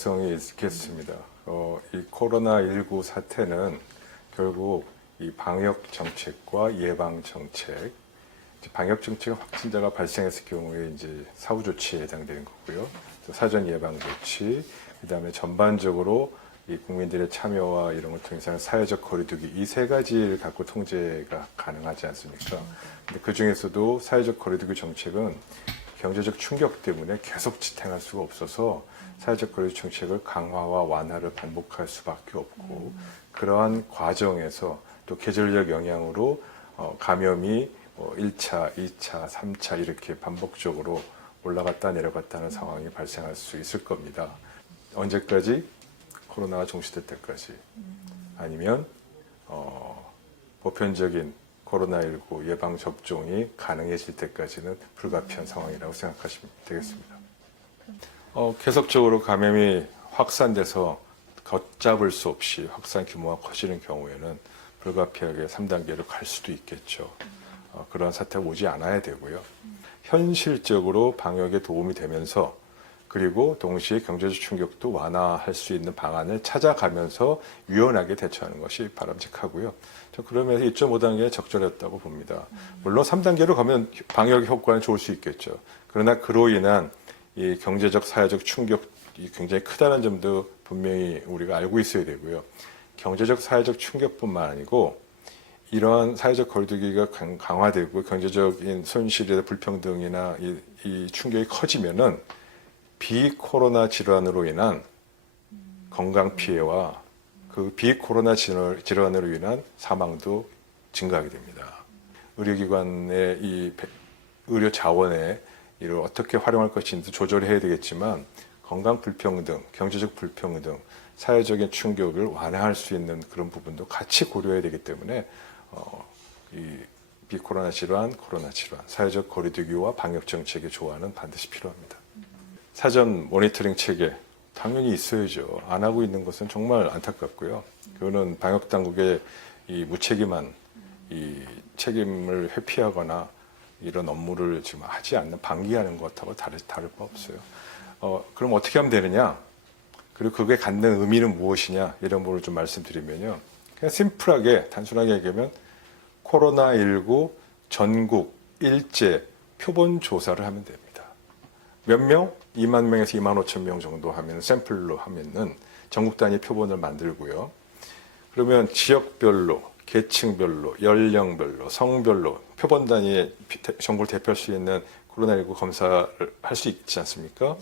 성이 있겠습니다. 이 코로나19 사태는 결국 이 방역 정책과 예방 정책, 방역 정책 확진자가 발생했을 경우에 이제 사후 조치에 해당되는 거고요. 또 사전 예방 조치, 그다음에 전반적으로 이 국민들의 참여와 이런 걸 통해서 사회적 거리두기 이 세 가지를 갖고 통제가 가능하지 않습니까? 근데 그 중에서도 사회적 거리두기 정책은 경제적 충격 때문에 계속 지탱할 수가 없어서 사회적 거리두기 정책을 강화와 완화를 반복할 수밖에 없고 그러한 과정에서 또 계절적 영향으로 감염이 1차, 2차, 3차 이렇게 반복적으로 올라갔다 내려갔다 하는 상황이 발생할 수 있을 겁니다. 언제까지? 코로나가 종식될 때까지 아니면 보편적인 코로나19 예방 접종이 가능해질 때까지는 불가피한 상황이라고 생각하시면 되겠습니다. 계속적으로 감염이 확산돼서 걷잡을 수 없이 확산 규모가 커지는 경우에는 불가피하게 3단계로 갈 수도 있겠죠. 그런 사태가 오지 않아야 되고요. 현실적으로 방역에 도움이 되면서 그리고 동시에 경제적 충격도 완화할 수 있는 방안을 찾아가면서 유연하게 대처하는 것이 바람직하고요. 그러면서 2.5단계에 적절했다고 봅니다. 물론 3단계로 가면 방역 효과는 좋을 수 있겠죠. 그러나 그로 인한 이 경제적, 사회적 충격이 굉장히 크다는 점도 분명히 우리가 알고 있어야 되고요. 경제적, 사회적 충격뿐만 아니고 이러한 사회적 거리두기가 강화되고 경제적인 손실이나 불평등이나 이 충격이 커지면은 비코로나 질환으로 인한 건강 피해와 그 비코로나 질환으로 인한 사망도 증가하게 됩니다. 의료기관의 이 의료 자원에 이를 어떻게 활용할 것인지 조절해야 되겠지만 건강 불평등, 경제적 불평등, 사회적인 충격을 완화할 수 있는 그런 부분도 같이 고려해야 되기 때문에 이 비코로나 질환, 코로나 질환, 사회적 거리두기와 방역 정책의 조화는 반드시 필요합니다. 사전 모니터링 체계 당연히 있어야죠. 안 하고 있는 것은 정말 안타깝고요. 그거는 방역 당국의 이 무책임한 이 책임을 회피하거나 이런 업무를 지금 하지 않는 방기하는 것하고 다를 바 없어요. 그럼 어떻게 하면 되느냐? 그리고 그게 갖는 의미는 무엇이냐? 이런 부분을 좀 말씀드리면요. 그냥 심플하게 단순하게 얘기하면 코로나19 전국 일제 표본 조사를 하면 됩니다. 몇 명? 2만 명에서 2만 5천 명 정도 하면 샘플로 하면은 전국 단위 표본을 만들고요. 그러면 지역별로, 계층별로, 연령별로, 성별로 표본 단위의 정보를 대표할 수 있는 코로나19 검사를 할 수 있지 않습니까?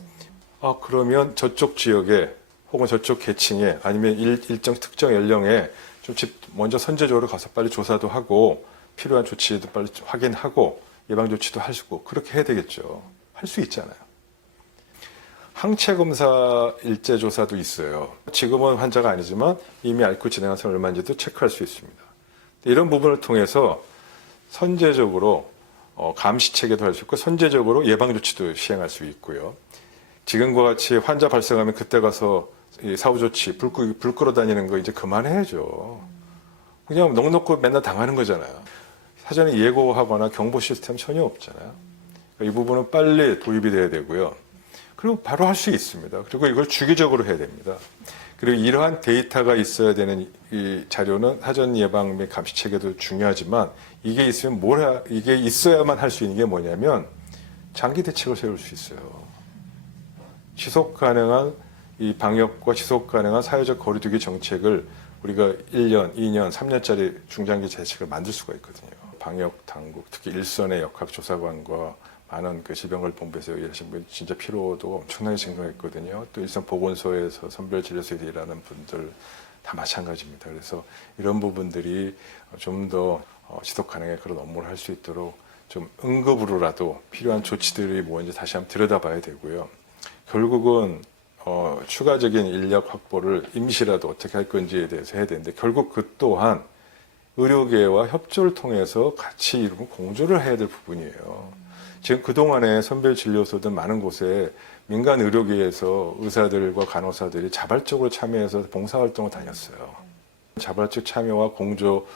그러면 저쪽 지역에 혹은 저쪽 계층에 아니면 일정 특정 연령에 좀 먼저 선제적으로 가서 빨리 조사도 하고 필요한 조치도 빨리 확인하고 예방 조치도 할 수 있고 그렇게 해야 되겠죠. 할 수 있잖아요. 항체 검사 일제 조사도 있어요. 지금은 환자가 아니지만 이미 앓고 진행한 사람 얼마인지도 체크할 수 있습니다. 이런 부분을 통해서 선제적으로 감시 체계도 할 수 있고 선제적으로 예방 조치도 시행할 수 있고요. 지금과 같이 환자 발생하면 그때 가서 사후 조치 불 끌어 다니는 거 이제 그만해야죠. 그냥 넉넉히 맨날 당하는 거잖아요. 사전에 예고하거나 경보 시스템 전혀 없잖아요. 이 부분은 빨리 도입이 돼야 되고요. 그리고 바로 할 수 있습니다. 그리고 이걸 주기적으로 해야 됩니다. 그리고 이러한 데이터가 있어야 되는 이 자료는 사전 예방 및 감시 체계도 중요하지만 이게 있으면 이게 있어야만 할 수 있는 게 뭐냐면 장기 대책을 세울 수 있어요. 지속 가능한 이 방역과 지속 가능한 사회적 거리두기 정책을 우리가 1년, 2년, 3년짜리 중장기 대책을 만들 수가 있거든요. 방역 당국, 특히 일선의 역학조사관과 많은 그 질병관리본부에서 일하신 분 진짜 피로도 엄청나게 증가했거든요. 또 일선 보건소에서 선별진료소에 일하는 분들 다 마찬가지입니다. 그래서 이런 부분들이 좀 더 지속 가능한 그런 업무를 할 수 있도록 좀 응급으로라도 필요한 조치들이 뭔지 다시 한번 들여다봐야 되고요. 결국은 추가적인 인력 확보를 임시라도 어떻게 할 건지에 대해서 해야 되는데 결국 그 또한 의료계와 협조를 통해서 같이 이런 공조를 해야 될 부분이에요. 지금 그동안에 선별진료소든 많은 곳에 민간 의료계에서 의사들과 간호사들이 자발적으로 참여해서 봉사활동을 다녔어요. 자발적 참여와 공조도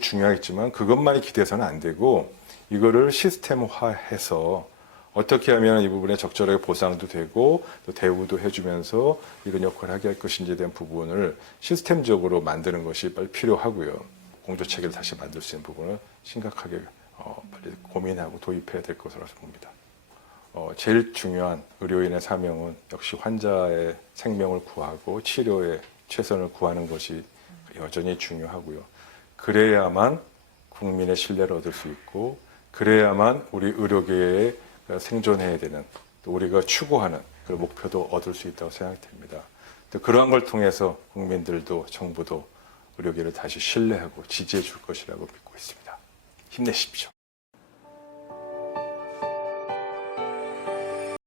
중요하겠지만 그것만이 기대서는 안 되고 이거를 시스템화해서 어떻게 하면 이 부분에 적절하게 보상도 되고 또 대우도 해주면서 이런 역할을 하게 할 것인지에 대한 부분을 시스템적으로 만드는 것이 빨리 필요하고요. 공조체계를 다시 만들 수 있는 부분을 심각하게 빨리 고민하고 도입해야 될 것으로 봅니다. 제일 중요한 의료인의 사명은 역시 환자의 생명을 구하고 치료에 최선을 구하는 것이 여전히 중요하고요. 그래야만 국민의 신뢰를 얻을 수 있고 그래야만 우리 의료계에 생존해야 되는 또 우리가 추구하는 그 목표도 얻을 수 있다고 생각됩니다. 또 그러한 걸 통해서 국민들도 정부도 의료계를 다시 신뢰하고 지지해 줄 것이라고 믿고 있습니다. 힘내십시오.